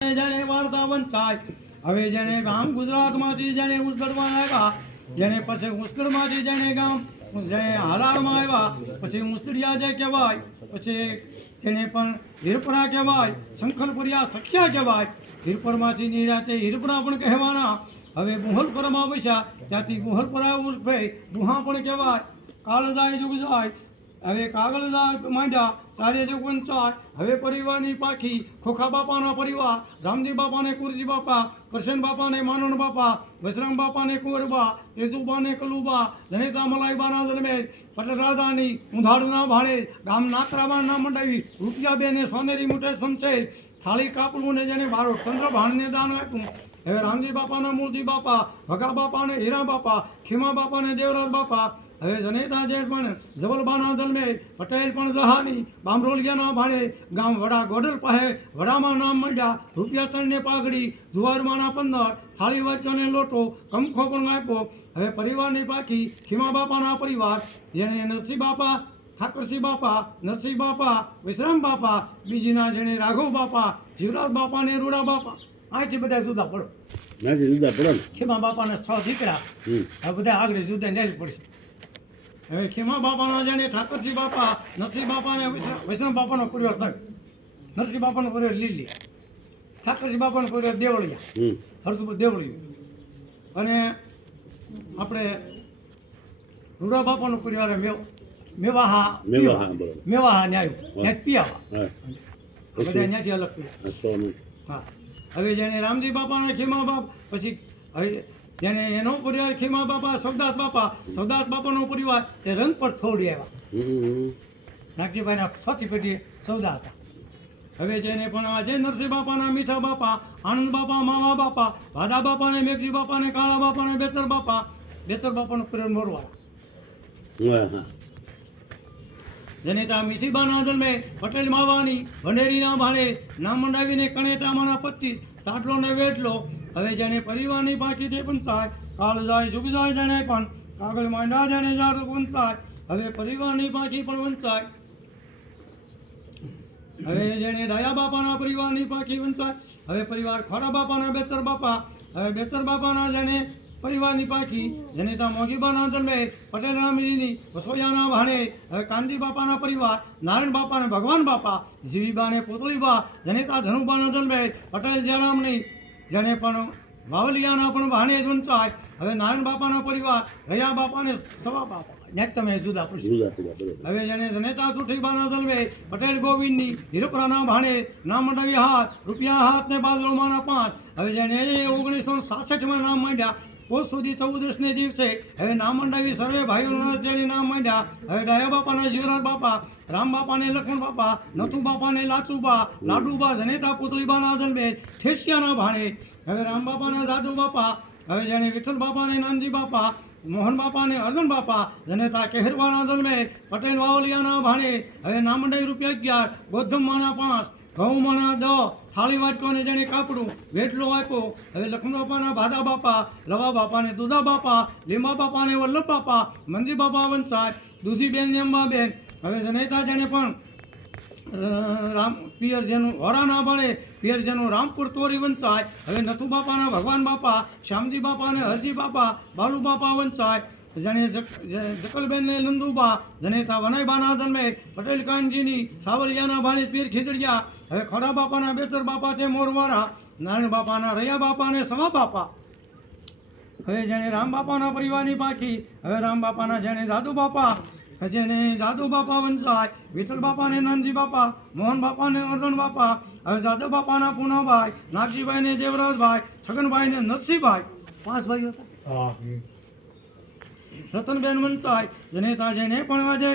જેને વાર્તા વંચાય. હવે જેને ગામ ગુજરાતમાંથી જેને ઉસગડમાં આવ્યા, જેને પછી ઉસગડમાંથી જેને ગામ જેને હાલાળમાં આવ્યા, પછી ઉસડિયા જે કહેવાય, પછી જેને પણ હીરપરા કહેવાય, શંખલપુરિયા સખ્યા કહેવાય. હીરપરમાંથી નિરાતે હીરપરા પણ કહેવાના. હવે મોહલપુરમાં બેસ્યા ત્યાંથી મોહલપુરા ઉર્ફે બુહા પણ કહેવાય. કાળદાય જુગ જાય. હવે કાગળદા માંડ્યા ચારે જુગ વંચાય. હવે પરિવારની પાખી ખોખા બાપાનો પરિવાર, રામજી બાપાને કુરજી બાપા, કરશન બાપાને માનણ બાપા, વસરામ બાપાને કુંવરબા, તેજુબાને કલુબા, જનેતા મલાઈબાના જન્મે, પટેલ રાજાની ઊંધાડના ભાડે, ગામ નાકરાબા ના મંડાવી, રૂપિયા બેને સોનેરી મુઠે સમશે, થાળી કાપડું ને જેને બારો ચંદ્ર ભાણને દાન આપ્યું. હવે રામજી બાપાના મૂળજી બાપા, ભગા બાપાને હીરા બાપા, ખીમા બાપાને દેવરાજ બાપા. હવે જનેતા જે પણ જબલબાના જન્મે, પટેલ પણ જહાની, બામરોલિયાના ભાડે, ગામ વડા ગોડલ પાસે વડામાં નામ માંડ્યા, રૂપિયા ત્રણને પાઘડી, જુવારમાંના 15, થાળી વાટકોને લોટો, કંખો પણ આપ્યો. હવે પરિવારની પાકી ખીમા બાપાના પરિવાર, જેને નરસિંહ બાપા, ઠાકરસિંહ બાપા, નરસિંહ બાપા, વિશ્રામ બાપા, બીજીના જેને રાઘવ બાપા, જીવરાજ બાપા ને રૂડા બાપા. અહીંથી બધા જુદા પડો. ખીમા બાપાના 6 દીકરા, હવે બધા આગળ જુદા નહીં પડશે. હવે ખીમા બાપાના જેને ઠાકરસિંહ બાપા, નરસિંહ બાપાને વૈષ્ણવ બાપાનો પરિવાર થયો. નરસિંહ બાપાનો પરિવાર લીલી, ઠાકરસિંહ બાપાનો પરિવાર દેવળિયા, હરસુપુર દેવળિયું, અને આપણે રૂડા બાપાનો પરિવાર મેવાહા ન્યાય પિયાવા, બધા ત્યાંથી અલગ કર્યા. હા, હવે જેને રામજી બાપાના ખીમા બાપ, પછી હવે જેને એનો પરિવાર ખીમા બાપા, સવદાસ બાપાનો પરિવાર એ રંગ પર થોડી આવ્યા. નાગજીભાઈના 6થી પેઢી સૌદા હતા. હવે જેને પણ આજે નરસિંહ બાપાના મીઠા બાપા, આનંદ બાપા, માવા બાપા, ભાડા બાપાને, મેઘજી બાપાને, કાળા બાપાને, બેતર બાપાનો પરિવાર મોરવાળા. જનેતા મીઠીબાના જન્મે, પટેલ માવાની, ભંડેરીના ભાણે, નામ મંડાવીને કણેતામાના 25, સાટલો ને વેટલો. હવે જેને પરિવારની બાકી તે પંચાય, કાળ જાય જુગ જાય જેને પણ, કાગળ માંડા જેને જાડું વંચાય. હવે પરિવારની બાકી પણ વંચાય. હવે જેને ડાયા બાપાના પરિવારની બાકી વંચાય. હવે પરિવાર ખોરા બાપાના બેચર બાપા, હવે બેચર બાપાના જેને પરિવારની પાકી, જનેતા મોગીબાના જન્મે, પટેલ રામજીની વસોયાના ભાણે. હવે કાનજી બાપાના પરિવાર, નારાયણ બાપાને ભગવાન બાપા, જીવીબાને પોતળીબા, જનેતા ધનુબાના જન્મે, પટેલ જયરામની જેને પણ વાવલિયાના પણ ભાણે વંચાય. હવે નારાયણ બાપાના પરિવાર, રયા બાપાને સવા બાપા, નેક તમે જુદા પડશે. હવે જેને જનેતા સુઠીબાના જન્મે, પટેલ ગોવિંદની હીરપરાના ભાણે, નામ મંડાવી હાથ, રૂપિયા હાથ ને બાદરોમાંના 5. હવે જેને 1966માં નામ માંડ્યા, પોષ સુધી 14ને દિવસે. હવે નામ મંડાવી સર્વે ભાઈઓના જેને નામ માંડ્યા. હવે ડાયા બાપાના જીવરાજ બાપા, રામ બાપાને લક્ષ્મણ બાપા, નથુ બાપાને લાચુબા, લાડુબા, જનેતા પુતળીબાના જન્મે, ઠેસિયાના ભાણે. હવે રામ બાપાના જાદુ બાપા, હવે જેને વિઠ્ઠલ બાપાને નાનજી બાપા, મોહન બાપાને અર્જન બાપા, જનેતા કેહરવાના જન્મે, પટેલ વાવલિયાના ભાણે. હવે નામ મંડાવી રૂપિયા 11, ગોધમમાંના 5, ઘઉંમાંના 10, થાળી વાટકોને જેને કાપડું વેટલો આપ્યો. હવે લક્ષ્મણ બાપાના ભાદા બાપા, લવા બાપાને દુધા બાપા, લીંબા બાપાને વલ્લભ બાપા, મંજી બાપા વંચાય, દૂધીબેન જમવાબેન. હવે જનેતા જેને પણ રામ પિયર જેનું વરાના બળે, પિયર જેનું રામપુર તોરી વંચાય. હવે નથુ બાપાના ભગવાન બાપા, શ્યામજી બાપાને હરજી બાપા, બાલુ બાપા વંચાય. જેને જકલબેનને લંદુબા, જનેતા વનાઈબાના જન્મે, પટેલ કાનજીની સાવલિયાના ભાણે પીર ખીજડિયા. હવે ખોડા બાપાના બેચર બાપા છે મોરવાળા, નારાયણ બાપાના રયા બાપાને સમા બાપા. હવે જેને રામ બાપાના પરિવારની પાકી, હવે રામ બાપાના જેને જાદુ બાપા, જેને જાદુ બાપા વંચાય, વિઠ્ઠલ બાપાને નાનજી બાપા, મોહન બાપાને અર્જન બાપા. હવે જાદવ બાપાના પૂનાભાઈ, નાગજીભાઈને દેવરાજભાઈ, છગનભાઈને નરસિંહભાઈ, 5 ભાઈઓ હતા. રતનબેન વંચાય, જનેતા જેને પણ આજે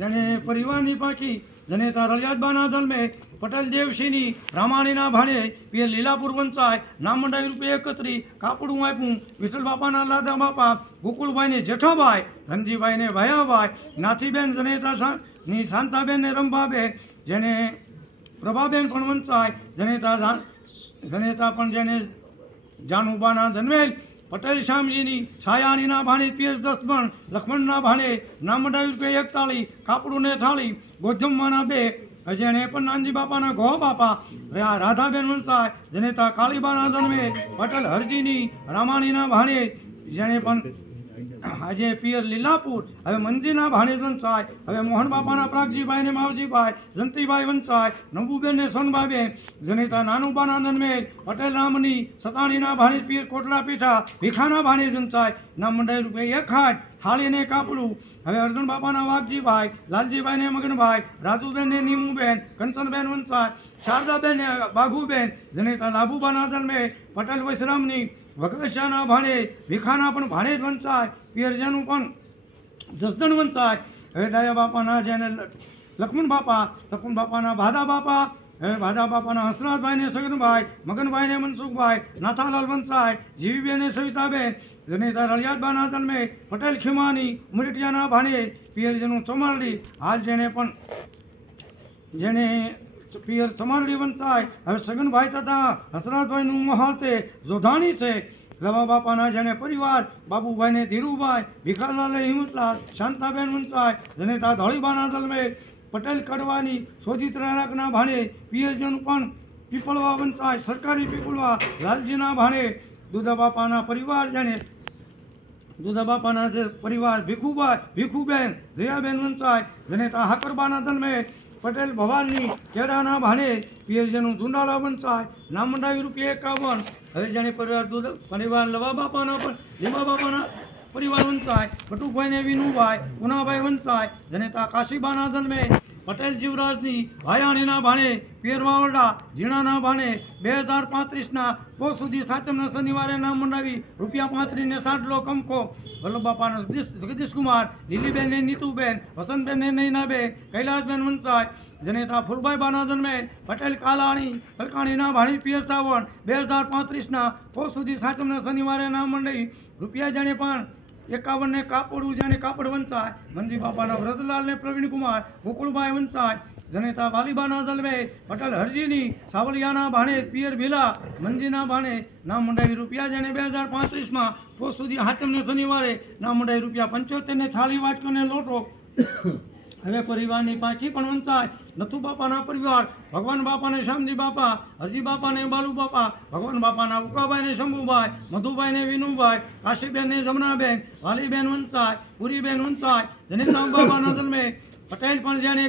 જેને પરિવારની પાકી, જનેતા રળિયાદબાના જન્મે, પટેલ દેવસિંહની રામાણીના ભાણે, પિયર લીલાપુર વંચાય, નામ મંડાવી રૂપિયા 31, કાપડું આપ્યું. વિઠ્ઠલ બાપાના લાદા બાપા, ગોકુળભાઈને જેઠાભાઈ, ધનજીભાઈને ભયાભાઈ, નાથીબેન જનેતા ની શાંતાબેન ને રંભાબેન, જેને પ્રભાબેન પણ વંચાય. જનેતા પણ જેને જાનુબાના જન્મેલ, પટેલ શ્યામજીની છાયાનીના ભાણે, પિયર દસબણ લક્ષ્મણના ભાણે, નામ મંડાવી રૂપિયા 41, કાપડું ને થાળી, ગોધમમાંના 2, જેને પણ નાનજી બાપાના ગો બાપા રાધાબેન વંચાય જનેતા કાળીબાના જન્મે પટેલ હરજીની રામાણીના ભાણે જેને પણ આજે પિયર લીલાપુર હવે મંજીના ભાણે વંચાય હવે મોહન બાપાના પ્રાગજીભાઈ ને માવજીભાઈ જંતીભાઈ વંચાય નંબુબેન ને સોનબાબેન જનેતા નાનુબાના જન્મે પટેલ રામની સતાણીના ભાણે પિયર કોટલા પીઠા ભીખાના ભાણે વંચાય નામ મંડાઈ રૂપે એક હાટ થાળીને કાપડું હવે અર્જુન બાપાના વાઘજીભાઈ લાલજીભાઈ ને મગનભાઈ રાજુબેન ને નીમુબેન કંચનબેન વંચાય શારદાબેન ને બાઘુબેન જનેતા લાભુબાના જન્મે પટેલ વૈશ્રામની વગેશાના ભાણે ભીખાના પણ ભાણે જ વંચાય પિયરજાનું પણ જસદણ વંચાય હવે ડાયા બાપાના જેને લક્ષ્મણ બાપાના ભાદા બાપા હવે ભાદા બાપાના હસરાજભાઈ ને સગનભાઈ મગનભાઈ ને મનસુખભાઈ નાથાલાલ વંચાય જીવીબેન ને સવિતાબેન જનેતા રળિયાદબાના જન્મે પટેલ ખીમાની ઉમરેટિયાના ભાણે પિયરજાનું ચમારડી હાલ જેને પિયર ચમારડી વંચાય હવે સગનભાઈ તથા હસરાજભાઈનું મહાતે જોધાણી છે રવા બાપાના જેને પરિવાર બાબુભાઈ ને ધીરુભાઈ ભીખાલાલ હિંમતલાલ શાંતાબેન વંચાય જનેતા ધોળીબાના જન્મે પટેલ કડવાની શોધિત રાણાકના ભાણે પિયરજન પણ પીપળવા વંચાય સરકારી પીપળવા લાલજીના ભાણે દુધા બાપાના પરિવાર જેને દુધા બાપાના જે પરિવાર ભીખુબેન જયાબેન વંચાય જનેતા હાકરબાના જન્મે પટેલ ભવાની કેળાના ભાણે પિયરજનું ઝુંડાળા વંચાય નામ મંડાવી ₹51 હવે જેને પરિવાર લવા બાપાના પણ લીમા બાપાના પરિવાર વંચાય કટુભાઈ ને વિનુભાઈ પુનાભાઈ વંચાય જનેતા કાશીબાના જન્મે પટેલ જીવરાજની ભાયાણીના ભાણે પિયરવાવડા ઝીણાના ભાણે 2035ના પોષ સુધી સાચમના શનિવારે નામ મંડાવી ₹35 ને 60 કંકો વલ્લભબાપાના જગદીશકુમાર લીલીબેન ને નીતુબેન વસંતબેન ને નૈનાબેન કૈલાસબેન વંચાય જનેતા ફૂલભાઈ બાના જન્મે પટેલ કાલાણી કલકાણીના ભાણી પિયર સાવણ 2035ના પોષ સુધી સાચમના શનિવારે નામ મંડાવી રૂપિયા જાણે પણ 51 ને કાપડું જેને કાપડ વંચાય મંજી બાપાના વ્રજલાલ ને પ્રવીણકુમાર ગોકુળભાઈ વંચાય જનેતા વાલીબાના જન્મે પટેલ હરજીની સાવલિયાના ભાણે પિયર ભીલા મંજીના ભાણે નામ મંડાવી રૂપિયા જેને 2035માં પોષ સુધી હાચમને શનિવારે નામ મંડાવી ₹75 ને થાળી વાટકો ને લોટો હવે પરિવારની પાખી પણ વંચાય નથુ બાપાના પરિવાર ભગવાન બાપાને શામજી બાપા હરજી બાપાને બાલુ બાપા ભગવાન બાપાના ઉકાભાઈ ને શંભુભાઈ મધુભાઈ ને વિનુભાઈ કાશીબેન ને જમનાબેન વાલીબેન વંચાય પુરીબેન વંચાય જનેતા બાબાના જન્મે પટેલ પણ જેને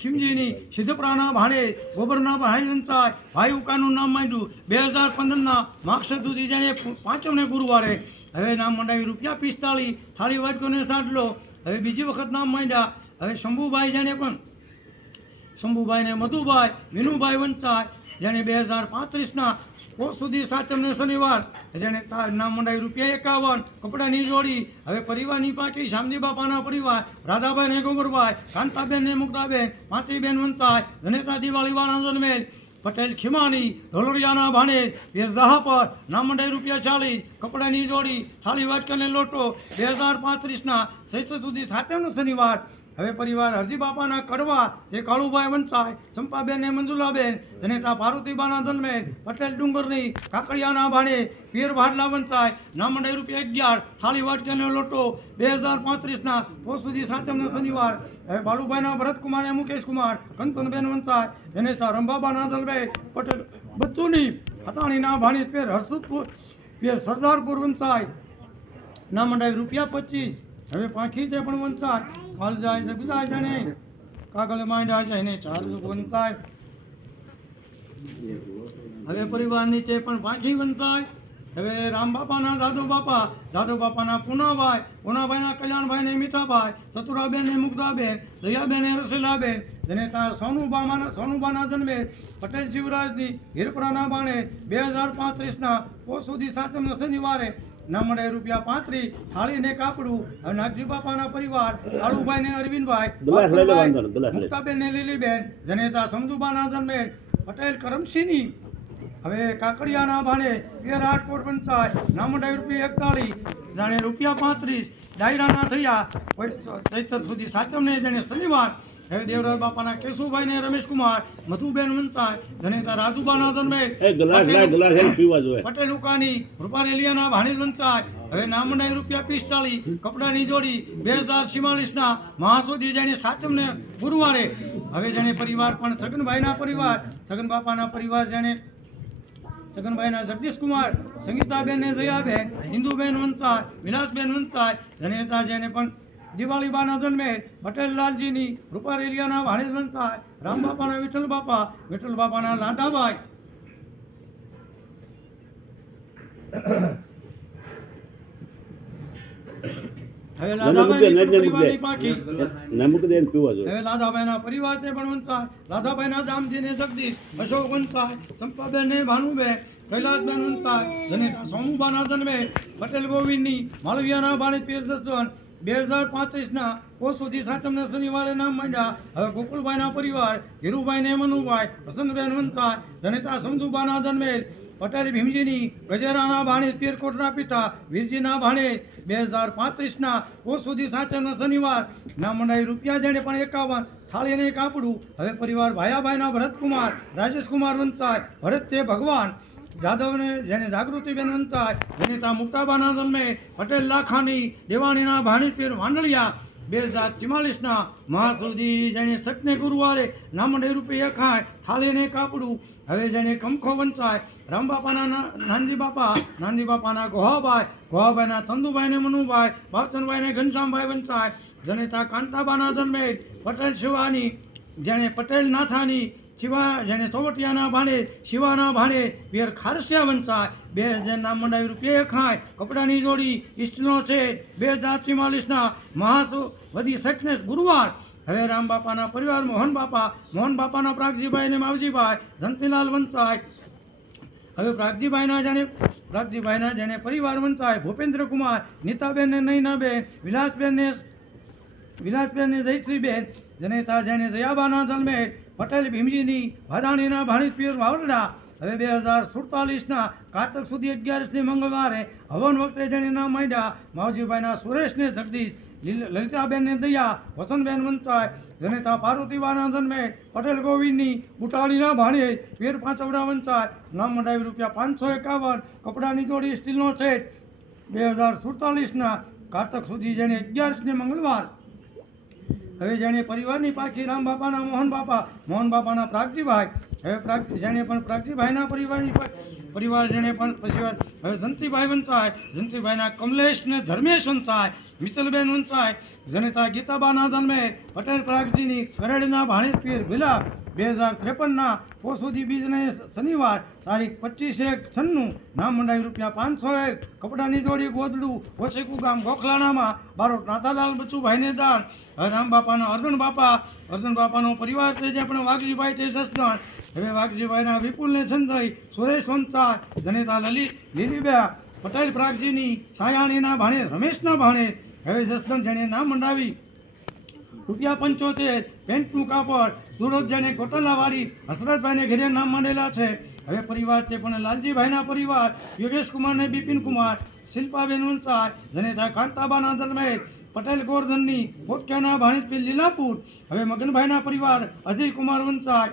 ખીમજીની સિદ્ધપુરાના ભાણે ગોબરના ભાઈ વંચાય ભાઈ ઉકાનું નામ માંડ્યું 2015ના માગસર સુધી જેને પાંચમને ગુરુવારે હવે નામ મંડાવી ₹45 થાળી વાટકોને સાટલો હવે બીજી વખત નામ માંડ્યા હવે શંભુભાઈ જેને પણ શંભુભાઈ ને મધુભાઈ વિનુભાઈ વંચાય જેને 2035ના પોષ સુધી સાચમને શનિવાર જેને નામ મંડાવી ₹51 કપડાની જોડી હવે પરિવારની પાકી શામજી બાપાના પરિવાર રાધાભાઈ ને ગોબરભાઈ કાંતાબેન ને મુક્તાબેન પાંચીબેન વંચાય જનેતા દિવાળીવાળા જન્મેલ પટેલ ખીમાની ધોલરિયાના ભાણે જહાપર નામ મંડાવી ₹40 કપડાની જોડી થાળી વાટકાને લોટો 2035ના 6 સુધી સાચમનો શનિવાર હવે પરિવાર હરજી બાપાના કડવા જે કાળુભાઈ વંચાય ચંપાબેન ને મંજુલાબેન જનેતા પાર્વતીબાના જન્મે પટેલ ડુંગરની કાકડિયાના ભાણે પિયર ભાડલા વંચાય નામ મંડાવી ₹11 થાળી વાટકાનો લોટો 2035ના પોષ સુધી સાચમનો શનિવાર હવે બાલુભાઈના ભરતકુમાર ને મુકેશકુમાર કંચનબેન વંચાય જનેતા રંભાબાના જન્મે પટેલ બચ્ચુની હતાણીના ભાણે પિયર હર્ષુદપુર પિયર સરદારપુર વંચાય નામ મંડાવી ₹25 હવે પાંખી છે પણ વંચાય હાલ જાય છે બીજા જાણે કાગળ માંડ્યા છે એને ચાર વંચાય હવે પરિવાર નીચે પણ પાંખી વંચાય હવે રામ બાપાના દાદુ બાપાના પુનાભાઈના કલ્યાણભાઈ ને મીઠાભાઈ ચતુરાબેન ને મુગ્ધાબેન દયાબેન ને રસીલાબેન જનેતા સોનુબાના જન્મે પટેલ જીવરાજની હીરપુરાના ભાણે 2035ના પોષ સુધી સાચમના શનિવારે નામ મંડાવી ₹35 થાળી ને કાપડું હવે નાગજી બાપાના પરિવાર કાળુભાઈ ને અરવિંદભાઈ મુક્તાબેન ને લીલીબેન જનેતા સમજુબાના જન્મે પટેલ કરમસિંહની હવે કાકડિયાના ભાણે પિયર રાજકોટ વંચાય નામ મંડાવી ₹41 જાણે ₹35 ડાયરાના થયા ચૈત્ર સુધી સાચમને જેને શનિવાર હવે દેવરાજ બાપાના કેશુભાઈ ને રમેશકુમાર મધુબેન વંચાય જનેતા રાજુબાના જન્મે પટેલ ઉકાની રૂપારેલિયાના ભાણી વંચાય હવે નામ મંડાવી ₹45 કપડાની જોડી 2046ના મહાસુદી જેને સાચમને ગુરુવારે હવે જેને પરિવાર પણ છગનભાઈના પરિવાર છગન બાપાના પરિવાર જેને છગનભાઈના જગદીશકુમાર સંગીતાબેન ને જયાબેન હિન્દુબેન વંચાય વિલાસબેન વંચાય જનેતા જેને પણ દિવાળી બાના જન્મે પટેલ લાલજીની રૂપારેલિયાના ભાણેજ વંચાય રામ બાપાના વિઠ્ઠલ બાપાના લાંડાભાઈ હવે લાદાભાઈના પરિવાર છે પણ વંચાય લાદાભાઈના દામજીને જગદીશ અશોક વંચાય ચંપાબેન ને ભાનુબેન કૈલાસબેન વંચાય જનેતા સોમુબાના જન્મે પટેલ ગોવિંદની માલવિયાના ભાણેજ પીર દસવન 2035ના કોષ સુધી સાતમને શનિવારે નામ માંડ્યા હવે ગોકુલભાઈના પરિવાર ધીરુભાઈ ને મનુભાઈ વસંતબેન વંચાય જનેતા સમજુબાના જન્મેલ પટેલ ભીમજીની ગજેરાના ભાણેજ પીરકોટના પિતા વીરજીના ભાણેજ 2035ના કોષ સુધી સાતમના શનિવાર નામ મંડાઈ રૂપિયા જેણે પણ 51 થાળીને કાપડું હવે પરિવાર ભાયાભાઈના ભરતકુમાર રાજેશકુમાર વંચાય ભરત છે ભગવાન જાદવને જેને જાગૃતિબેન વંચાય જનેતા મુક્તાબાના જન્મે પટેલ લાખાની દેવાણીના ભાણેજ પીર વાંદળિયા 2044ના મહાસુદી જેને સટને ગુરુવારે નામંડે રૂપિયા ખાય થાળીને કાપડું હવે જેને કમખો વંચાય રામબાપાના નાનજી બાપાના ગોહાભાઈના ચંદુભાઈને મનુભાઈ બાવચંદભાઈને ઘનશ્યામભાઈ વંચાય જનેતા કાંતાબાના જન્મે પટેલ શિવાની જેને પટેલ નાથાની જેને ચોવટિયાના ભાણે શિવાના ભાણે પિયર ખારસિયા વંચાય 2000 નામ મંડાવી રૂપિયા ખાય કપડાની જોડી ઈષ્ટનો છે 2044ના મહાસુ વધી સટનેસ ગુરુવાર હવે રામ બાપાના પરિવાર મોહન બાપાના પ્રાગજીભાઈ ને માવજીભાઈ ધનતીલાલ વંચાય હવે પ્રાગજીભાઈના જેને પરિવાર વંચાય ભૂપેન્દ્રકુમાર નીતાબેન ને નૈનાબેન વિલાસબેન ને જયશ્રીબેન જનેતા જેને જયાબાના જન્મે પટેલ ભીમજીની ભાદાણીના ભાણેજ પીર વાવરડા હવે 2047ના કારતક સુધી 11ની મંગળવારે હવન વખતે જેને નામ માંડ્યા માવજીભાઈના સુરેશને જગદીશ લલિતાબેનને દયા વસંતબેન વંચાય જનેતા પાર્વતીબાના જન્મે પટેલ ગોવિંદની બુટાણીના ભાણેજ પીર પાંચવડા વંચાય નામ મંડાવી રૂપિયા 551 કપડાની જોડી સ્ટીલનો સેટ 2047ના કારતક સુધી જેને 11ની મંગળવાર હવે જેને પરિવારની પાછી રામ બાપાના મોહન બાપાના પ્રાગજીભાઈ હવે જેને પણ પ્રાગજીભાઈના પરિવાર જેને પણ પરિવાર હવે જંતીભાઈ વંચાય જંતીભાઈના કમલેશ ને ધર્મેશ વંચાય મિત્તલબેન વંચાય જનેતા ગીતાબાના જન્મે પટેલ પ્રાગજીની કરેડના ભાણેજ પીર ભીલા 2053ના કોષ સુધી બીજને શનિવાર તારીખ 25/1/96 નામ મંડાવી રૂપિયા 501 કપડાની જોડી ગોદડું ઓશેકુ ગામ ગોખલાણામાં બારોટ નાથાલાલ બચુભાઈને દાન રામ બાપાના અર્જુન બાપાનો પરિવાર છે જે પણ વાઘજીભાઈ છે સસદાન હવે વાઘજીભાઈના વિપુલને સંજય સુરેશ વંચાય જનેતા લીલીબા પટેલ પ્રાગજીની સાયાણીના ભાણે રમેશના ભાણે હવે જસદન જેને નામ મંડાવી રૂપિયા 75 પેન્ટનું કાપડ સુરત જેને ગોટલાવાડી હસરતભાઈને ઘેરે નામ માંડેલા છે હવે પરિવાર છે પણ લાલજીભાઈના પરિવાર યોગેશકુમાર ને બિપિનકુમાર શિલ્પાબેન વંચાય જનેતા કાંતાબાના દરમે પટેલ ગોરધનની પોટક્યાના ભાણેજ પીર લીલાપુર હવે મગનભાઈના પરિવાર અજયકુમાર વંચાય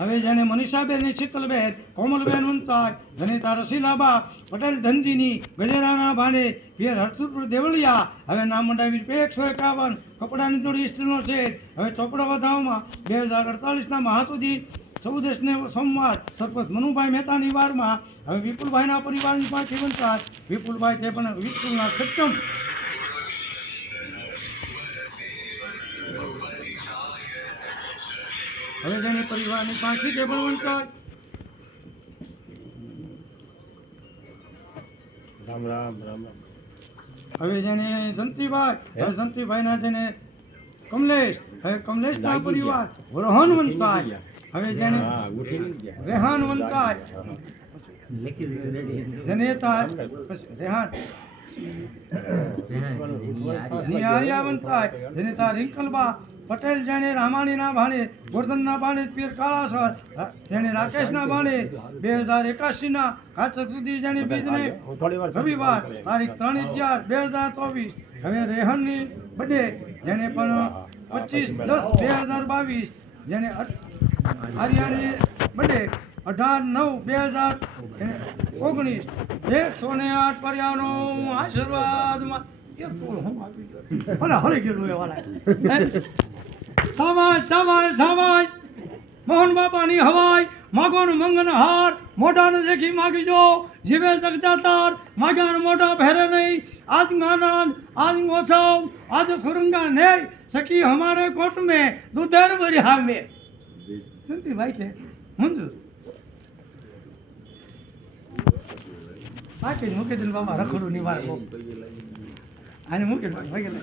હવે જેને મનીષાબેન ને શીતલબેન કોમલબેન વંચાય જનેતા રસીલાબા પટેલ ધનજીની ગજેરાના ભાણે પીર હરસુરપુર દેવળિયા હવે નામ મંડાવી 151 કપડાની જોડી સ્ટીલનો સેટ હવે ચોપડા વધાવમાં 2048ના મહાસુદી 14 સોમવાર સરપંચ મનુભાઈ મહેતાની વારમાં હવે વિપુલભાઈના પરિવારની પાછી વંચાય વિપુલભાઈ તે પણ વિપુલના સત્યમ હવે જેને પરિવારની પાંખી તે પણ વંચાય રામ હવે જેને જંતીભાઈના જેને કમલેશ હવે કમલેશના પરિવાર રોહન વંચાય હવે જેને રેહાન વંચાય જનેતા રેહાન નિહારિયા વંચાય જનેતા રિંકલબા પટેલ જેને રામાણીના ભાણે ગોરધનના ભાણે પીર કાળાસર જેને રાકેશના ભાણે 2081ના કારતક સુધી જેને બીજને રવિવાર તારીખ 3/11/2024 હવે રેહનની બર્થડે જેને પણ 25/10/2022 જેને આર્યાની બર્થડે 18/9/2019 108 પર્યાનો આશીર્વાદમાં એક હું આપી ગયો હળી ગયેલું એ વાલા સામાય સામાય સામાય મોહન બાપાની હવાય માગોનો મંગન હાર મોઢાને દેખી માગીજો જીવે જગદાતાર માગ્યાનો મોઢા ભેરે નહીં આજ આનંદ આજ મોસમ આજ સુરંગા નહીં સખી હમારે કોટ में दूधर बरिहा में सुनती भाई के मुंजु बाकी मुके दिन बाबा रखड़ू निवार को आने मुके भाई गेले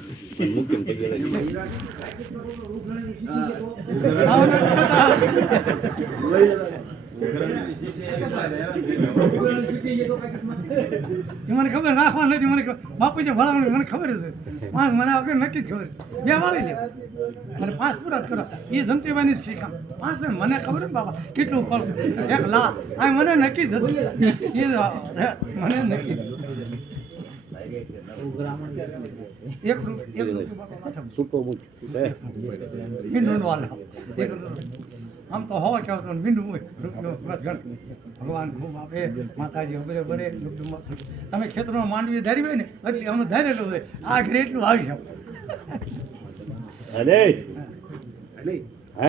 મને ખબર રાખવા નથી મને બાપુજી ભણાવવાનું મને ખબર છે મને વગર નક્કી જ ખબર બે વાળી લે મને 5 પૂરા કરો એ જંતીબાની શીખા 5 મને ખબર ને બાબા કેટલું ફળ એક લા આ મને નક્કી જ એ મને નક્કી એક સુપર આમ તો હવા કહેવાતો મીંડું હોય ભગવાન ખૂબ આપે માતાજી બરે બરે તમે ખેતરમાં માંડવી ધારી હોય ને એટલે અમે ધારેલું હોય આ ઘરે એટલું આવી જાવ